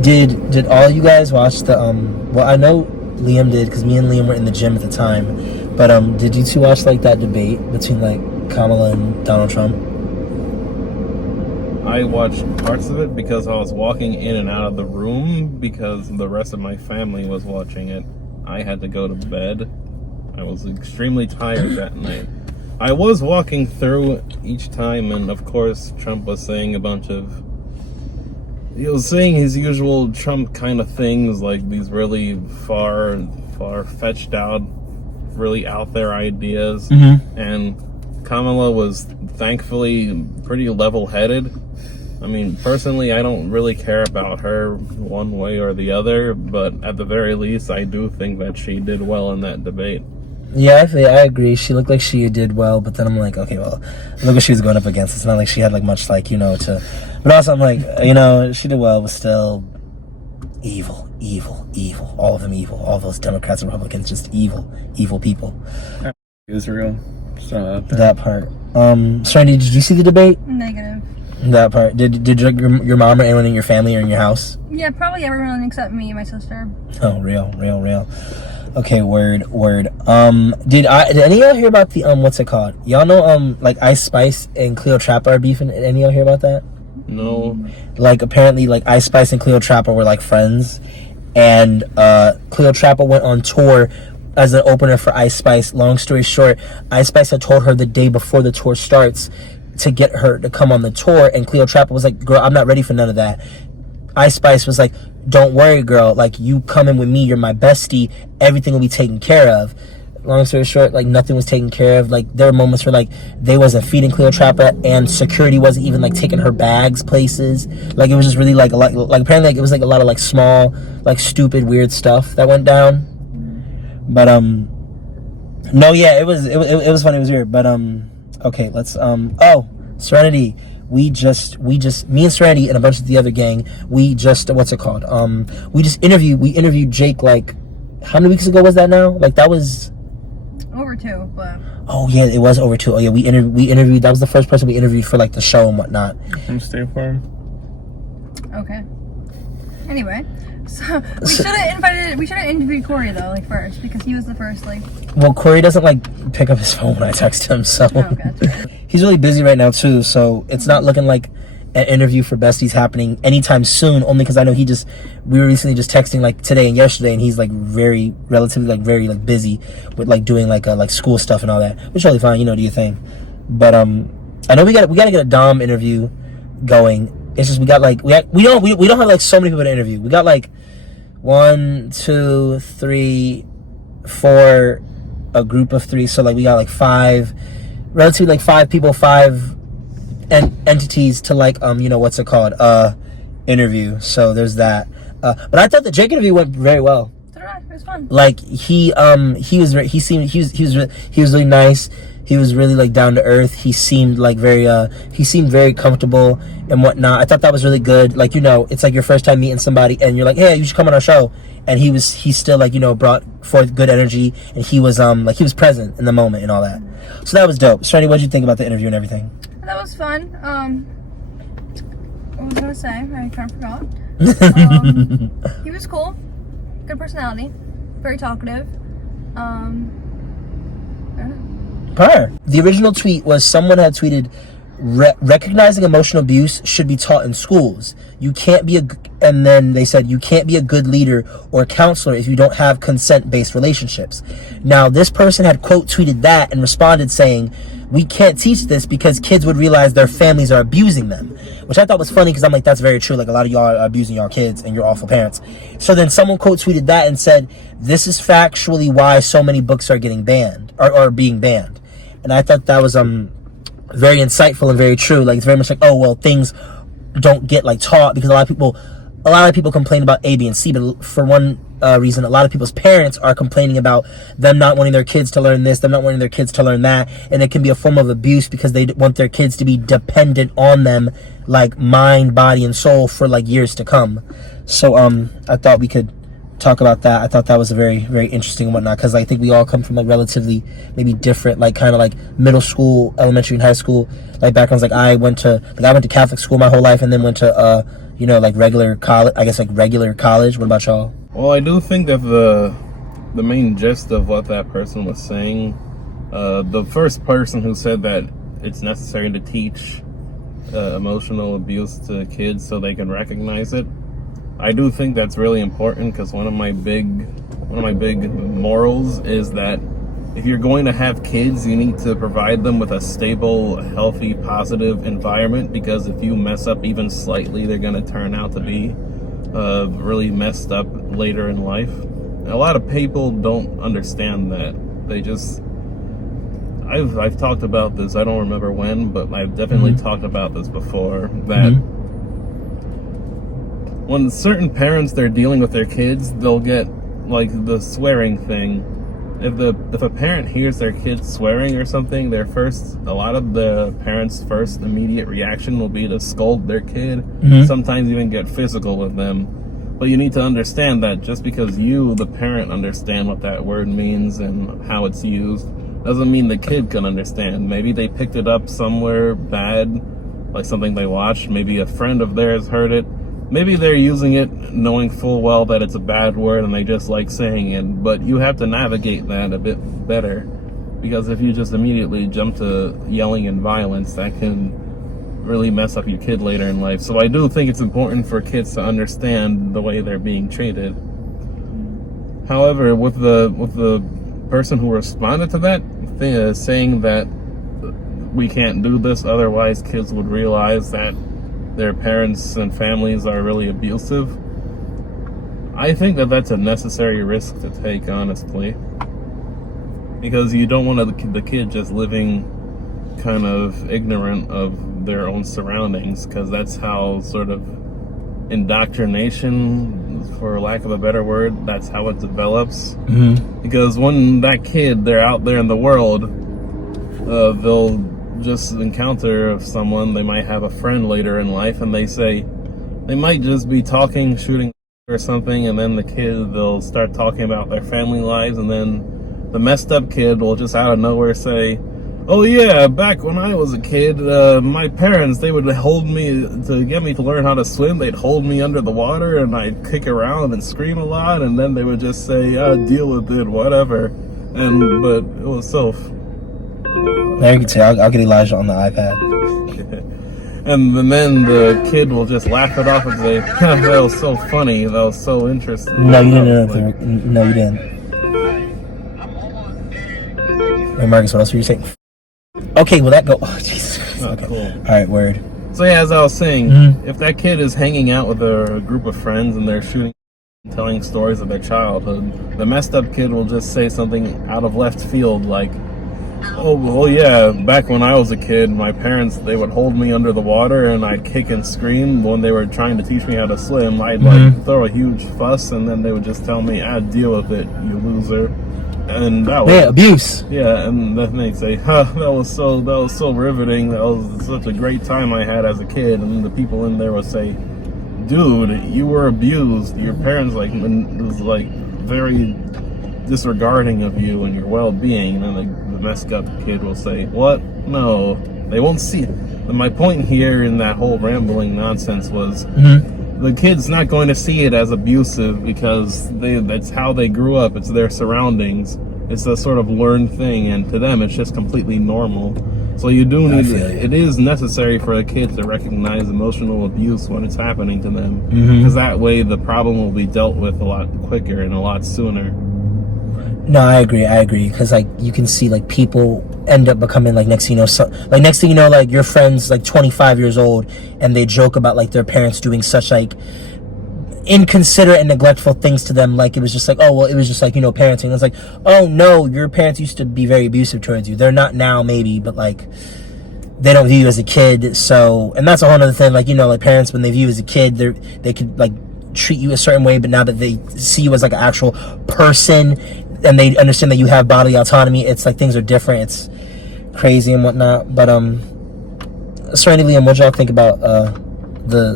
Did all you guys watch the well, I know Liam did because me and Liam were in the gym at the time, but did you two watch like that debate between like Kamala and Donald Trump? I watched parts of it because I was walking in and out of the room because the rest of my family was watching it. I had to go to bed. I was extremely tired that night. I was walking through each time, and of course Trump was saying a bunch of... He was saying his usual Trump kind of things, like these really far-fetched out, really out there ideas. Mm-hmm. And Kamala was thankfully pretty level-headed. I mean, personally, I don't really care about her one way or the other, but at the very least, I do think that she did well in that debate. Yeah, I agree. She looked like she did well, but then I'm like, okay, well, look what she was going up against. It's not like she had like much like, to... But also I'm like, she did well, but still evil. All of them evil. All those Democrats and Republicans, just evil people. Israel. So that part. Serenity, did you see the debate? Negative. That part. Did your mom or anyone in your family or in your house? Yeah, probably everyone except me and my sister. Oh, real. Okay, word. Did any of y'all hear about the what's it called? Y'all know like Ice Spice and Cleo Trappa are beefing? Any of y'all hear about that? No. Like apparently like Ice Spice and Cleo Trappa were like friends, and Cleo Trappa went on tour as an opener for Ice Spice. Long story short, Ice Spice had told her the day before the tour starts to get her to come on the tour, and Cleo Trappa was like, girl, I'm not ready for none of that. Ice Spice was like, don't worry, girl, like, you come in with me, you're my bestie, everything will be taken care of. Long story short, like, nothing was taken care of. Like, there were moments where, like, they wasn't feeding Cleo Trappa, and security wasn't even, like, taking her bags places. Like, it was just really, like, a lot, like, apparently, like, it was, like, a lot of, like, small, like, stupid, weird stuff that went down. But, no, yeah, it was funny, it was weird, but, okay, let's, Serenity, we just, me and Serenity and a bunch of the other gang, we interviewed Jake, like, how many weeks ago was that now? Like, that was... Over 2, but... Oh, yeah, it was over 2. Oh, yeah, we interviewed, that was the first person we interviewed for, like, the show and whatnot. From State Farm. Okay. Anyway, so we should have interviewed Corey, though, like, first, because he was the first, like... Well, Corey doesn't, like, pick up his phone when I text him, so... Oh, gotcha. He's really busy right now, too, so it's not looking like an interview for Besties happening anytime soon, only because I know we were recently just texting, like, today and yesterday, and he's, like, very busy with, like, doing, like school stuff and all that, which is totally fine, do your thing. But, I know we gotta get a Dom interview going. It's just, we don't have, like, so many people to interview. We got, like, 1, 2, 3, 4, a group of 3, so, like, we got, like, 5, relatively, like, 5 people, 5 entities to, like, interview. So there's that. But I thought the Jake interview went very well. It was fun. Like, he was really nice. He was really, like, down to earth. He seemed like very comfortable and whatnot. I thought that was really good. Like, it's like your first time meeting somebody and you're like, hey, you should come on our show. And he still, like, brought forth good energy, and he was he was present in the moment and all that. So that was dope. Shani, what did you think about the interview and everything? That was fun. What was I gonna say? I kind of forgot. He was cool. Good personality. Very talkative. I don't know. Her. The original tweet was someone had tweeted, recognizing emotional abuse should be taught in schools. And then they said, you can't be a good leader or counselor if you don't have consent-based relationships. Now, this person had quote tweeted that and responded saying, we can't teach this because kids would realize their families are abusing them. Which I thought was funny because I'm like, that's very true. Like, a lot of y'all are abusing y'all kids and you're awful parents. So then someone quote tweeted that and said, this is factually why so many books are getting banned or being banned. And I thought that was very insightful and very true. Like, it's very much like, oh, well, things don't get, like, taught because a lot of people complain about A, B, and C, but for one reason, a lot of people's parents are complaining about them not wanting their kids to learn this, them not wanting their kids to learn that, and it can be a form of abuse because they want their kids to be dependent on them, like, mind, body, and soul for, like, years to come. So, I thought we could talk about that. I thought that was a very, very interesting and whatnot, because I think we all come from like relatively maybe different, like kind of like middle school, elementary, and high school like backgrounds. Like I went to Catholic school my whole life, and then went to like regular college. I guess like regular college. What about y'all? Well, I do think that the main gist of what that person was saying, the first person who said that it's necessary to teach emotional abuse to kids so they can recognize it, I do think that's really important, because one of my big morals is that if you're going to have kids, you need to provide them with a stable, healthy, positive environment, because if you mess up even slightly, they're going to turn out to be really messed up later in life. And a lot of people don't understand that. They just... I've talked about this, I don't remember when, but I've definitely talked about this before, that when certain parents, they're dealing with their kids, they'll get like the swearing thing. If a parent hears their kids swearing or something, a lot of the parents' first immediate reaction will be to scold their kid, sometimes even get physical with them. But you need to understand that just because you, the parent, understand what that word means and how it's used, doesn't mean the kid can understand. Maybe they picked it up somewhere bad, like something they watched. Maybe a friend of theirs heard it. Maybe they're using it knowing full well that it's a bad word and they just like saying it. But you have to navigate that a bit better, because if you just immediately jump to yelling and violence, that can really mess up your kid later in life. So I do think it's important for kids to understand the way they're being treated. However, with the person who responded to that saying that we can't do this, otherwise kids would realize that their parents and families are really abusive, I think that that's a necessary risk to take, honestly, because you don't want the kid just living kind of ignorant of their own surroundings, because that's how sort of indoctrination, for lack of a better word, that's how it develops. Because when that kid, they're out there in the world, they'll just encounter someone, they might have a friend later in life, and they might just be talking, shooting or something, and then they'll start talking about their family lives, and then the messed up kid will just out of nowhere say, oh yeah, back when I was a kid, my parents, they would hold me, to get me to learn how to swim, they'd hold me under the water, and I'd kick around and scream a lot, and then they would just say, deal with it, whatever. But it was so... There you can say, I'll get Elijah on the iPad. And then the kid will just laugh it off and say, that was so funny, that was so interesting. No, you didn't. No, you didn't. Hey, Marcus, what else were you saying? Okay, will that go? Oh, Jesus. Oh, okay. cool. All right, word. So yeah, as I was saying, if that kid is hanging out with a group of friends and they're shooting, telling stories of their childhood, the messed up kid will just say something out of left field like, oh, well, yeah, back when I was a kid, my parents, they would hold me under the water and I'd kick and scream when they were trying to teach me how to swim. I'd like throw a huge fuss, and then they would just tell me, deal with it, you loser. And that was abuse. Yeah, and then they'd say, that was so riveting, that was such a great time I had as a kid. And the people in there would say, dude, you were abused. Your parents was very disregarding of you and your well-being. And the messed up kid will say, what? No, they won't see. And my point here in that whole rambling nonsense was, the kid's not going to see it as abusive, because that's how they grew up. It's their surroundings. It's a sort of learned thing, and to them it's just completely normal. So you do need, it is necessary for a kid to recognize emotional abuse when it's happening to them, because that way the problem will be dealt with a lot quicker and a lot sooner. No, I agree, because you can see people end up becoming next thing you know, your friend's 25 years old, and they joke about their parents doing such inconsiderate and neglectful things to them, it was just oh well, it was just parenting. It's oh no, your parents used to be very abusive towards you. They're not now, maybe, but they don't view you as a kid. So, and that's a whole other thing, parents, when they view you as a kid, they could treat you a certain way, but now that they see you as an actual person and they understand that you have bodily autonomy, it's things are different. It's crazy and whatnot. But Serenity, Liam, what y'all think about the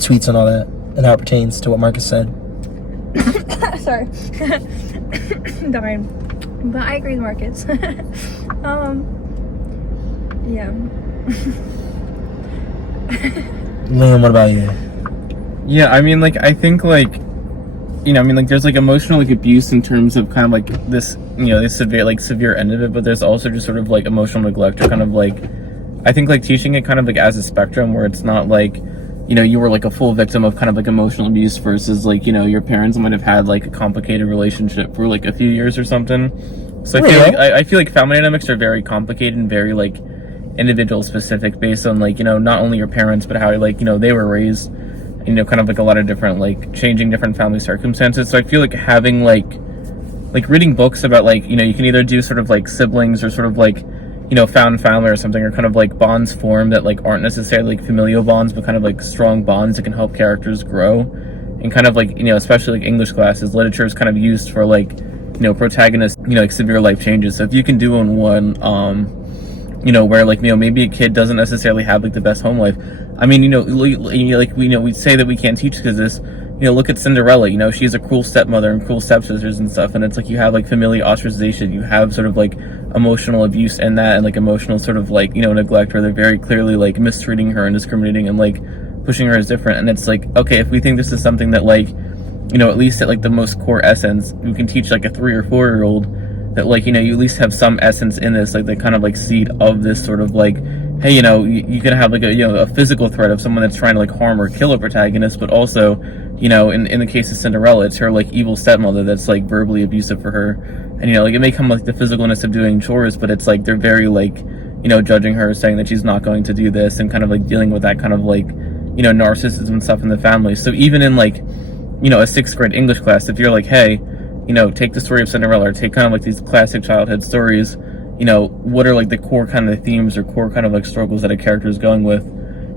tweets and all that, and how it pertains to what Marcus said? Sorry. Darn. But I agree with Marcus. Yeah. Liam, what about you? Yeah, I mean, like, I think, like, you know, I mean, like, there's, like, emotional, like, abuse in terms of kind of, like, this, you know, this severe end of it, but there's also just sort of, like, emotional neglect or kind of, like, I think, like, teaching it kind of, like, as a spectrum where it's not, like, you know, you were, like, a full victim of kind of, like, emotional abuse versus, like, you know, your parents might have had, like, a complicated relationship for, like, a few years or something. So I feel like family dynamics are very complicated and very, like, individual specific based on, like, you know, not only your parents, but how, like, you know, they were raised, you know, kind of like a lot of different, like, changing different family circumstances. So I feel like having, like reading books about, like, you know, you can either do sort of like siblings or sort of like, you know, found family or something, or kind of like bonds form that, like, aren't necessarily like familial bonds, but kind of like strong bonds that can help characters grow. And kind of like, you know, especially like English classes, literature is kind of used for, like, you know, protagonists, you know, like severe life changes. So if you can do in one, you know, where, like, you know, maybe a kid doesn't necessarily have, like, the best home life. I mean, you know, like, we know, we say that we can't teach because this, you know, look at Cinderella, you know, she has a cruel stepmother and cruel stepsisters and stuff, and it's like you have, like, familial ostracization, you have sort of, like, emotional abuse in that, and, like, emotional sort of, like, you know, neglect, where they're very clearly, like, mistreating her and discriminating and, like, pushing her as different. And it's like, okay, if we think this is something that, like, you know, at least at, like, the most core essence, we can teach, like, a 3 or 4 year old that, like, you know, you at least have some essence in this, like, the kind of, like, seed of this sort of, like, hey, you know, you can have, like, a, you know, a physical threat of someone that's trying to, like, harm or kill a protagonist, but also, you know, in the case of Cinderella, it's her, like, evil stepmother that's, like, verbally abusive for her. And, you know, like, it may come like the physicalness of doing chores, but it's like they're very, like, you know, judging her, saying that she's not going to do this, and kind of, like, dealing with that kind of, like, you know, narcissism and stuff in the family. So even in, like, you know, a 6th grade English class, if you're like, hey, you know, take the story of Cinderella, or take kind of like these classic childhood stories, you know, what are, like, the core kind of themes or core kind of, like, struggles that a character is going with,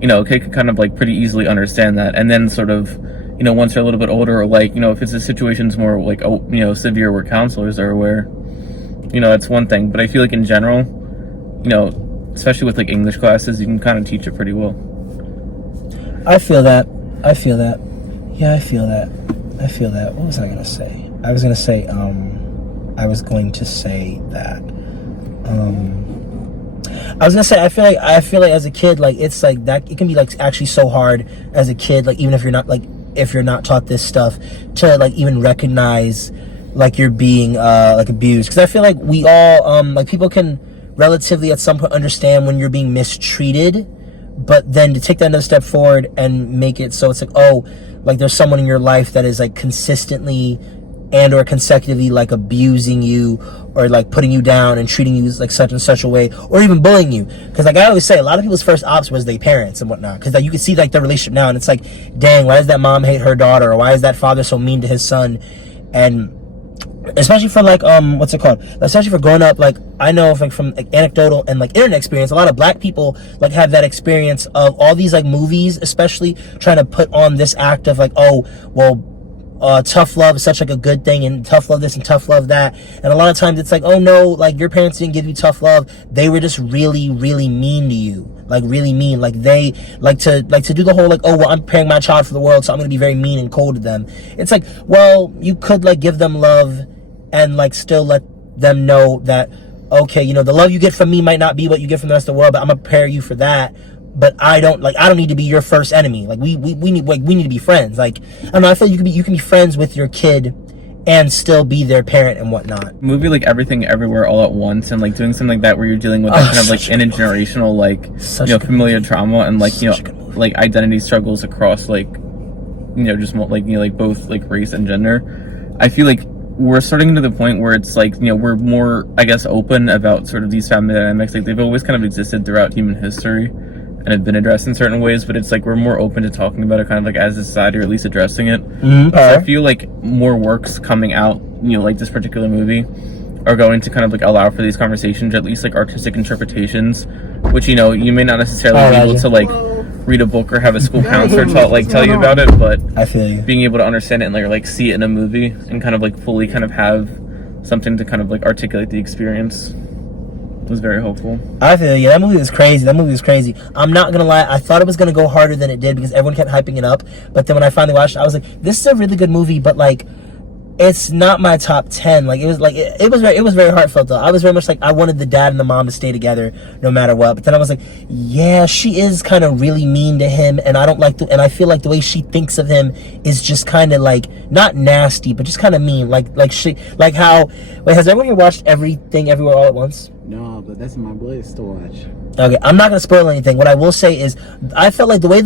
you know, a kid could kind of, like, pretty easily understand that. And then sort of, you know, once they're a little bit older, or, like, you know, if it's a situation's more, like, oh, you know, severe where counselors are aware, you know, that's one thing. But I feel like in general, you know, especially with, like, English classes, you can kind of teach it pretty well. I feel that. Yeah, I feel that. What was I gonna say? I was going to say I feel like as a kid, like, it's like that, it can be, like, actually so hard as a kid, like, even if you're not taught this stuff, to, like, even recognize, like, you're being like, abused. Because I feel like we all like, people can relatively at some point understand when you're being mistreated, but then to take that another step forward and make it so it's like, oh, like, there's someone in your life that is, like, consistently and or consecutively, like, abusing you, or, like, putting you down and treating you like such and such a way, or even bullying you. Because, like, I always say, a lot of people's first ops was their parents and whatnot, because, like, you can see, like, their relationship now, and it's like, dang, why does that mom hate her daughter, or why is that father so mean to his son? And especially for, like, what's it called, especially for growing up, like, I know, like, from, like, anecdotal and, like, internet experience, a lot of black people, like, have that experience of all these, like, movies, especially trying to put on this act of, like, oh, well, tough love is such, like, a good thing, and tough love this and tough love that. And a lot of times it's like, oh no, like, your parents didn't give you tough love, they were just really, really mean to you, like, really mean. Like, they like to do the whole, like, oh, well, I'm preparing my child for the world, so I'm gonna be very mean and cold to them. It's like, well, you could, like, give them love and, like, still let them know that, okay, you know, the love you get from me might not be what you get from the rest of the world, but I'm gonna prepare you for that. But I don't need to be your first enemy. Like, we need to be friends. Like, I don't know, I feel you can be friends with your kid and still be their parent and whatnot. Movie like Everything Everywhere All at Once, and, like, doing something like that where you're dealing with that kind of, like, intergenerational, like, you know, familiar trauma, and, like, you know, like, identity struggles across, like, you know, just, like, you know, like, both, like, race and gender. I feel like we're starting to the point where it's like, you know, we're more, I guess, open about sort of these family dynamics. Like, they've always kind of existed throughout human history and have been addressed in certain ways, but it's like we're more open to talking about it kind of, like, as a society, or at least addressing it. So I feel like more works coming out, you know, like this particular movie, are going to kind of, like, allow for these conversations, or at least, like, artistic interpretations, which, you know, you may not necessarily be able to, like, read a book or have a school counselor tell you about it, but I feel you. Being able to understand it and, like, see it in a movie and kind of, like, fully kind of have something to kind of, like, articulate the experience was very hopeful. I feel, yeah, that movie was crazy. I'm not gonna lie, I thought it was gonna go harder than it did because everyone kept hyping it up, but then when I finally watched it, I was like, this is a really good movie, but, like, it's not my top 10. Like, it was very heartfelt though. I was very much like, I wanted the dad and the mom to stay together no matter what. But then I was like, yeah, she is kind of really mean to him, and I don't like and I feel like the way she thinks of him is just kind of like not nasty, but just kind of mean. Like how. Wait, has everyone here watched Everything Everywhere All at Once? No, but that's in my list to watch. Okay, I'm not gonna spoil anything. What I will say is, I felt like the way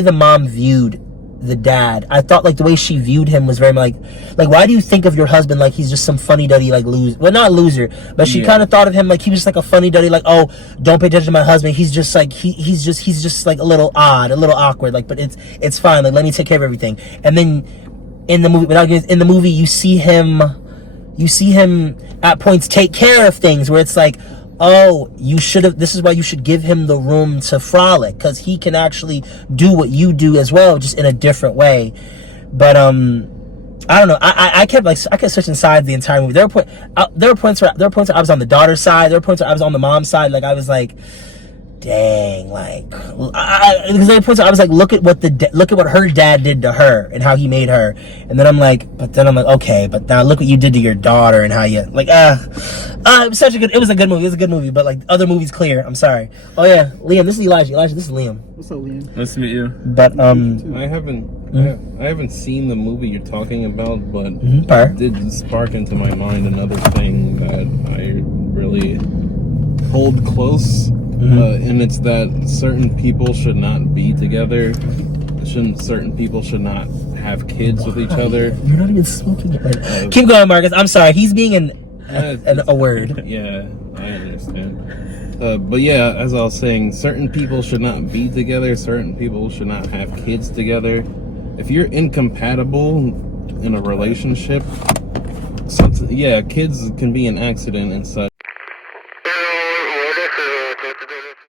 the mom viewed the dad, I thought like the way she viewed him was very like why do you think of your husband like he's just some funny duddy, like not loser, but she kind of thought of him like he was just like a funny duddy, like, oh, don't pay attention to my husband, he's just like he's just like a little odd, a little awkward, like, but it's fine, like, let me take care of everything. And then in the movie you see him at points take care of things where it's like, oh, this is why you should give him the room to frolic, because he can actually do what you do as well, just in a different way. But I don't know, I kept switching sides the entire movie. There were points where I was on the daughter's side, there were points where I was on the mom's side. Like, I was like, dang, like, because there were points where I was like, look at what her dad did to her and how he made her. And then I'm like, okay, but now look what you did to your daughter and how you, like, it was a good movie, but like, other movies clear. I'm sorry. Oh yeah, Liam, this is Elijah, this is Liam. What's up, Liam? Nice to meet you. But I haven't seen the movie you're talking about, but it did spark into my mind another thing that I really hold close. And it's that certain people should not be together. Certain people should not have kids with each other. You're not even smoking it right now. Keep going, Marcus. I'm sorry. He's being a word. Yeah, I understand. But yeah, as I was saying, certain people should not be together. Certain people should not have kids together. If you're incompatible in a relationship, kids can be an accident and such.